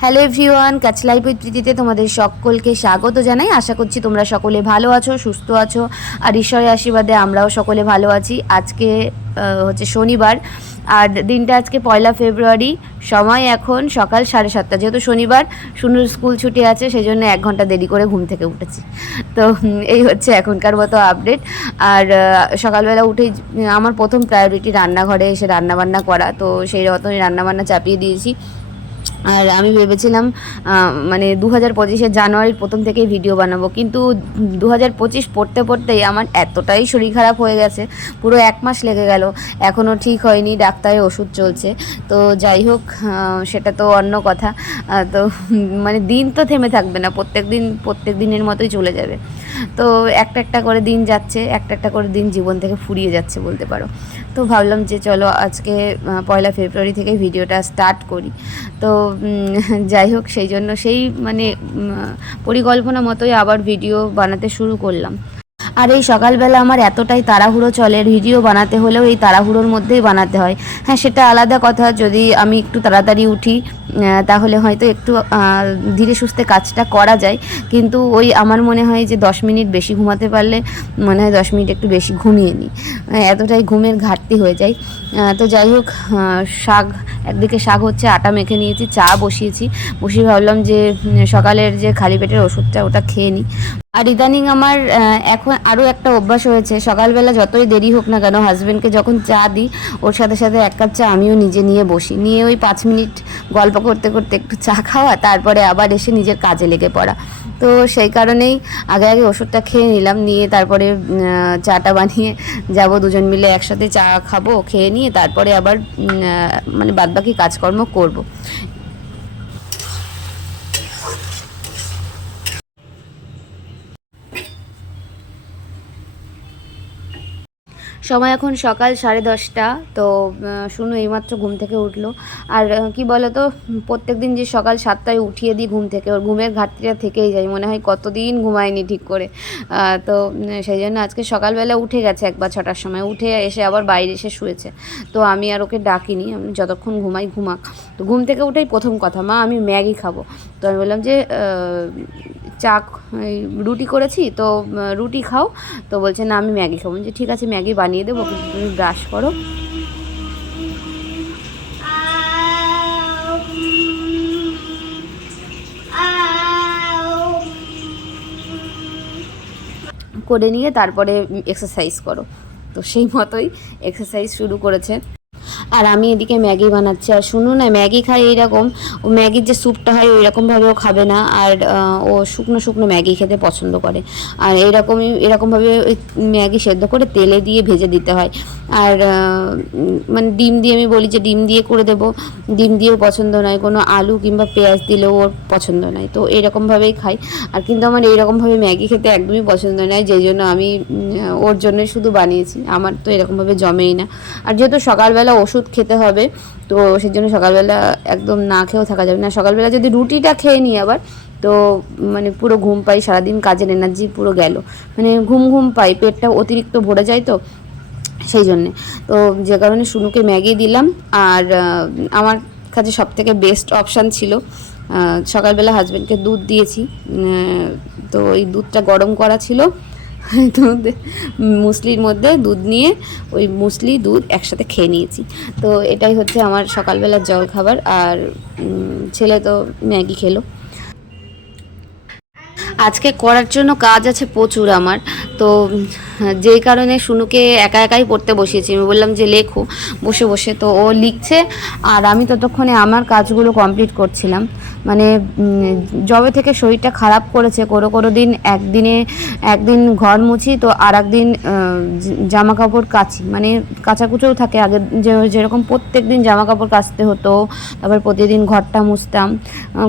Hello everyone কাছলাই প্রীতিতে তোমাদের সকলকে স্বাগত জানাই। আশা করছি তোমরা সকলে ভালো আছো, সুস্থ আছো। আর ঈশ্বরের আশীর্বাদে আমরাও সকলে ভালো আছি। আজকে হচ্ছে শনিবার। আর দিনটা আজকে পয়লা ফেব্রুয়ারি। সময় এখন সকাল সাড়ে সাতটা। যেহেতু শনিবার শুনুর স্কুল ছুটি আছে সেই জন্য এক ঘণ্টা দেরি করে ঘুম থেকে উঠেছি। তো এই হচ্ছে এখনকার মতো আপডেট। আর সকালবেলা উঠেই, আমার প্রথম প্রায়োরিটি রান্নাঘরে এসে রান্নাবান্না করা। তো সেই মতনই রান্নাবান্না চাপিয়ে দিয়েছি। আর আমি ভেবেছিলাম মানে দু হাজার পঁচিশের জানুয়ারির প্রথম থেকেই ভিডিও বানাবো। কিন্তু দু হাজার পঁচিশ পড়তে পড়তেই আমার এতটাই শরীর খারাপ হয়ে গেছে, পুরো এক মাস লেগে গেল এখনও ঠিক হয়নি ডাক্তারের ওষুধ চলছে। তো যাই হোক সেটা তো অন্য কথা। তো মানে দিন তো থেমে থাকবে না প্রত্যেক দিন প্রত্যেক দিনের মতোই চলে যাবে। তো একটা একটা করে দিন যাচ্ছে, একটা একটা করে দিন জীবন থেকে ফুরিয়ে যাচ্ছে বলতে পারো। তো ভাবলাম যে চলো আজকে পয়লা ফেব্রুয়ারি থেকে ভিডিওটা স্টার্ট করি। তো যাই হোক, সেই জন্য সেই মানে পরিকল্পনা মতোই আবার ভিডিও বানাতে শুরু করলাম। আর এই সকালবেলা আমার এতটাই তাড়াহুড়ো চলে, ভিডিও বানাতে হলেও এই তাড়াহুড়োর মধ্যেই বানাতে হয়। হ্যাঁ সেটা আলাদা কথা, যদি আমি একটু তাড়াতাড়ি উঠি তাহলে হয়তো একটু ধীরে সুস্থে কাজটা করা যায়। কিন্তু ওই আমার মনে হয় যে দশ মিনিট বেশি ঘুমাতে পারলে মনে হয় দশ মিনিট একটু বেশি ঘুমিয়ে নিই। এতটাই ঘুমের ঘাটতি হয়ে যায়। তো যাই হোক শাক, একদিকে শাক হচ্ছে আটা মেখে নিয়েছি, চা বসিয়েছি। বসিয়ে ভাবলাম যে সকালের যে খালি পেটের ওষুধটা ওটা খেয়ে নিই। আর ইদানিং আমার এখন আরও একটা অভ্যাস হয়েছে। সকালবেলা যতই দেরি হোক না কেন হাজব্যান্ডকে যখন চা দিই, ওর সাথে সাথে এক কাপ চা আমিও নিজে নিয়ে বসি। নিয়ে ওই পাঁচ মিনিট গল্প করতে করতে একটু চা খাওয়া, তারপরে আবার এসে নিজের কাজে লেগে পড়া তো সেই কারণেই আগে আগে ওষুধটা খেয়ে নিলাম, নিয়ে তারপরে চাটা বানিয়ে যাব দুজন মিলে একসাথে চা খাব, খেয়ে নিয়ে তারপরে আবার মানে বাদবাকি কাজকর্ম করব। সময় এখন সকাল সাড়ে দশটা, তো শুনু এইমাত্র ঘুম থেকে উঠল। আর কি বলো তো প্রত্যেক দিন যে সকাল সাতটায় উঠিয়ে দিই ঘুম থেকে, ওর ঘুমের ঘাটতিটা থেকেই যায়। মনে হয় কতদিন ঘুমায়নি ঠিক করে। তো সেই জন্য আজকে সকালবেলা উঠে গেছে একবার ছটার সময়। উঠে এসে আবার বাইরে এসে শুয়েছে। তো, আমি আর ওকে ডাকিনি। আমি যতক্ষণ ঘুমাই, ঘুমাক। তো, ঘুম থেকে উঠেই প্রথম কথা, মা, আমি ম্যাগি খাব। তো, আমি বললাম যে চা রুটি করেছি, তো রুটি খাও। তো বলছে, না, আমি ম্যাগি খাব। যে ঠিক আছে, ম্যাগি বানিয়ে দেবো কিন্তু তুমি ব্রাশ করো। করে নিয়ে তারপরে এক্সারসাইজ করো। তো সেই মতোই এক্সারসাইজ শুরু করেছে। আর আমি এদিকে ম্যাগি বানাচ্ছি। আর শুনো না, ম্যাগি খাই এইরকম, ও ম্যাগির যে স্যুপটা হয় ওইরকমভাবে ও খাবে না, আর ও শুকনো শুকনো ম্যাগি খেতে পছন্দ করে। আর এরকমই এরকমভাবে ম্যাগি সেদ্ধ করে তেলে দিয়ে ভেজে দিতে হয়। আর মানে ডিম দিয়ে আমি বলি যে ডিম দিয়ে করে দেবো। ডিম দিয়েও পছন্দ নয়, কোনো আলু কিংবা পেঁয়াজ দিলেও ওর পছন্দ নয়। তো এইরকমভাবেই খাই। আর কিন্তু আমার এইরকমভাবে ম্যাগি খেতে একদমই পছন্দ নয়, যেই জন্য আমি ওর জন্যই শুধু বানিয়েছি। আমার তো এরকমভাবে জমেই না। আর যেহেতু সকালবেলা ওষুধ খেতে হবে, তো সেই জন্য সকালবেলা একদম না খেয়েও থাকা যাবে না। সকালবেলা যদি রুটিটা খেয়ে নিই আবার, তো মানে পুরো ঘুম পাই, সারাদিন কাজের এনার্জি পুরো গেল। মানে ঘুম ঘুম পাই, পেটটা অতিরিক্ত ভরে যায় তো সেই জন্যে। তো যে কারণে শুনুকে ম্যাগি দিলাম আর আমার কাছে সব থেকে বেস্ট অপশান ছিল সকালবেলা হাজব্যান্ডকে দুধ দিয়েছি। তো ওই দুধটা গরম করা ছিল। দুধ, মুসলির মধ্যে দুধ নিয়ে ওই মুসলি দুধ একসাথে খেয়ে নিয়েছি। তো এটাই হচ্ছে আমার সকালবেলার জল খাবার আর ছেলে তো ম্যাগি খেলো। আজকে করার জন্য কাজ আছে প্রচুর আমার। তো যেই কারণে শুনুকে একা একাই পড়তে বসিয়েছি। আমি বললাম যে, লেখো, বসে বসে। তো ও লিখছে, আর আমি ততক্ষণে আমার কাজগুলো কমপ্লিট করছিলাম। মানে যবে থেকে শরীরটা খারাপ করেছে, কোনো কোনো দিন একদিনে, একদিন ঘর মুছি, তো আর একদিন জামা কাপড় কাচি। মানে কাচাকুচোও থাকে। আগে যে, যেরকম প্রত্যেক দিন জামা কাপড় কাচতে হতো, তারপর প্রতিদিন ঘরটা মুছতাম।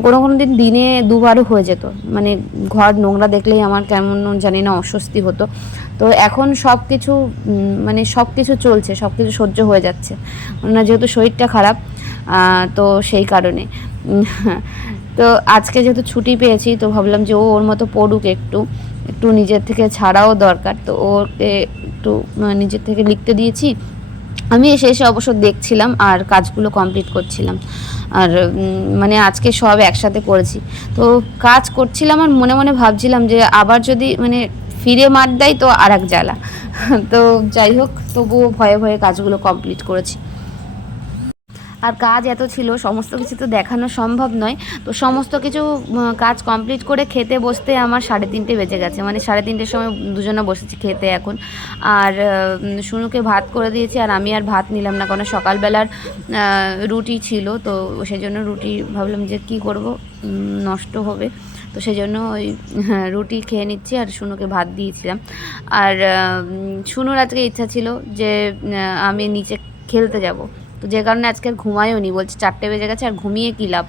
কোনো কোনো দিন দিনে দুবারও হয়ে যেত। মানে ঘর নোংরা দেখলেই আমার কেমন জানি না অস্বস্তি হতো। তো এখন সব কিছু মানে সব কিছু চলছে সব কিছু সহ্য হয়ে যাচ্ছে। না, যেহেতু শরীরটা খারাপ তো সেই কারণে। তো আজকে যেহেতু ছুটি পেয়েছি, তো ভাবলাম যে ও ওর মতো পড়ুক একটু। একটু নিজের থেকে ছাড়াও দরকার। তো ওকে একটু নিজের থেকে লিখতে দিয়েছি। আমি এসে এসে অবশ্য দেখছিলাম আর কাজগুলো কমপ্লিট করছিলাম। আর মানে আজকে সব একসাথে করেছি। তো কাজ করছিলাম আর মনে মনে ভাবছিলাম যে আবার যদি মানে ফিরে মার দেয় তো আর এক জ্বালা। তো যাই হোক, তবুও ভয়ে ভয়ে কাজগুলো কমপ্লিট করেছি। আর কাজ এত ছিল, সমস্ত কিছু তো দেখানো সম্ভব নয়। তো সমস্ত কিছু কাজ কমপ্লিট করে খেতে বসতে আমার সাড়ে তিনটে বেজে গেছে। মানে সাড়ে তিনটের সময় দুজনে বসেছি খেতে এখন। আর শুনুকে ভাত করে দিয়েছি, আর আমি আর ভাত নিলাম না, কারণ সকালবেলার রুটি ছিল। তো সেই জন্য রুটি ভাবলাম যে কি করব? নষ্ট হবে। তো সেই জন্য ওই, রুটি খেয়ে নিচ্ছি, আর শুনুকে ভাত দিয়েছিলাম। আর শুনুর আজকে ইচ্ছা ছিল যে আমি নিচে খেলতে যাব। তো যে কারণে আজকে আর ঘুমায়ও নি বলছে চারটে বেজে গেছে আর ঘুমিয়ে কী লাভ?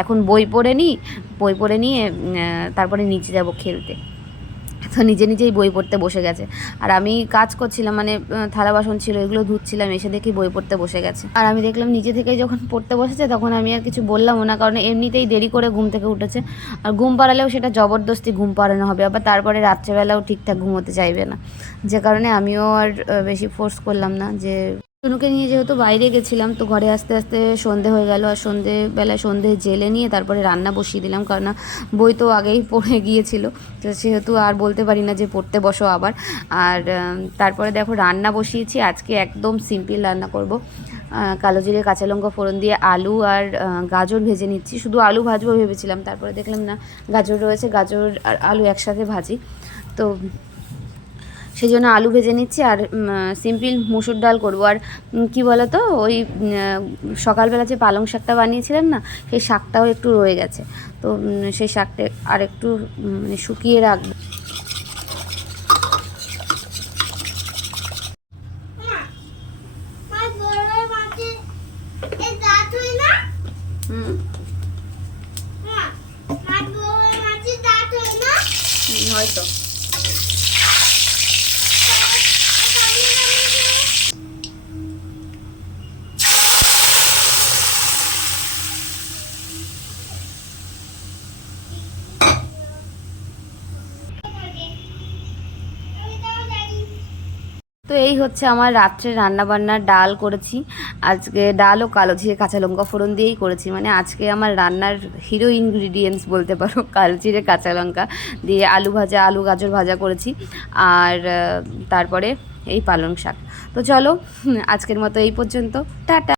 এখন বই পড়ে নিই বই পড়ে নিয়ে তারপরে নিচে যাব খেলতে। তো নিজে নিজেই বই পড়তে বসে গেছে। আর আমি কাজ করছিলাম মানে থালা বাসন ছিল, এগুলো ধুচ্ছিলাম, এসে দেখি বই পড়তে বসে গেছে। আর আমি দেখলাম নিজে থেকেই যখন পড়তে বসেছে, তখন আমি আর কিছু বললামও না, কারণ এমনিতেই দেরি করে ঘুম থেকে উঠেছে। আর ঘুম পাড়ালেও সেটা জবরদস্তি ঘুম পাড়ানো হবে, আবার তারপরে রাত্রেবেলাও ঠিকঠাক ঘুমোতে চাইবে না। যে কারণে আমিও আর বেশি ফোর্স করলাম না যে তনুকে নিয়ে যেহেতু বাইরে গেছিলাম, তো ঘরে আস্তে আস্তে সন্ধে হয়ে গেল। আর সন্ধেবেলায় সন্ধে জেলে নিয়ে তারপরে রান্না বসিয়ে দিলাম, কারণ বই তো আগেই পড়ে গিয়েছিল। তো সেহেতু আর বলতে পারি না যে পড়তে বসো আবার। আর তারপরে দেখো রান্না বসিয়েছি, আজকে একদম সিম্পল রান্না করব। কালো জিরে, কাঁচা লঙ্কা ফোড়ন দিয়ে আলু আর গাজর ভেজে নিচ্ছি। শুধু আলু ভাজবো ভেবেছিলাম, তারপরে দেখলাম না, গাজর রয়েছে, গাজর আর আলু একসাথে ভাজি। তো সেই জন্য আলু ভেজে নিচ্ছি আর সিম্পল মুসুর ডাল করব। আর কি বলো তো ওই সকালবেলা যে পালং শাকটা বানিয়েছিলাম না সেই শাকটাও একটু রয়ে গেছে। তো সেই শাকটা আর একটু মানে শুকিয়ে রাখব। মা, মা বড় মাছে এই দাঁত হয় না? হুম মা, মা বড় মাছের দাঁত হয় না? হয়তো সামনে সামনে গিয়ে আমি তাও জানি তো এই হচ্ছে আমার রাত্রে রান্নাবান্নার ডাল করেছি। আজকে ডাল ও কালো জিরে কাঁচা লঙ্কা ফোড়ন দিয়েই করেছি। মানে আজকে আমার রান্নার হিরো ইনগ্রিডিয়েন্টস বলতে পারো, কালো জিরে কাঁচা লঙ্কা দিয়ে আলু ভাজা, আলু গাজর ভাজা করেছি। আর তারপরে এই পালং শাক। তো চলো, আজকের মতো এই পর্যন্ত। টাটা।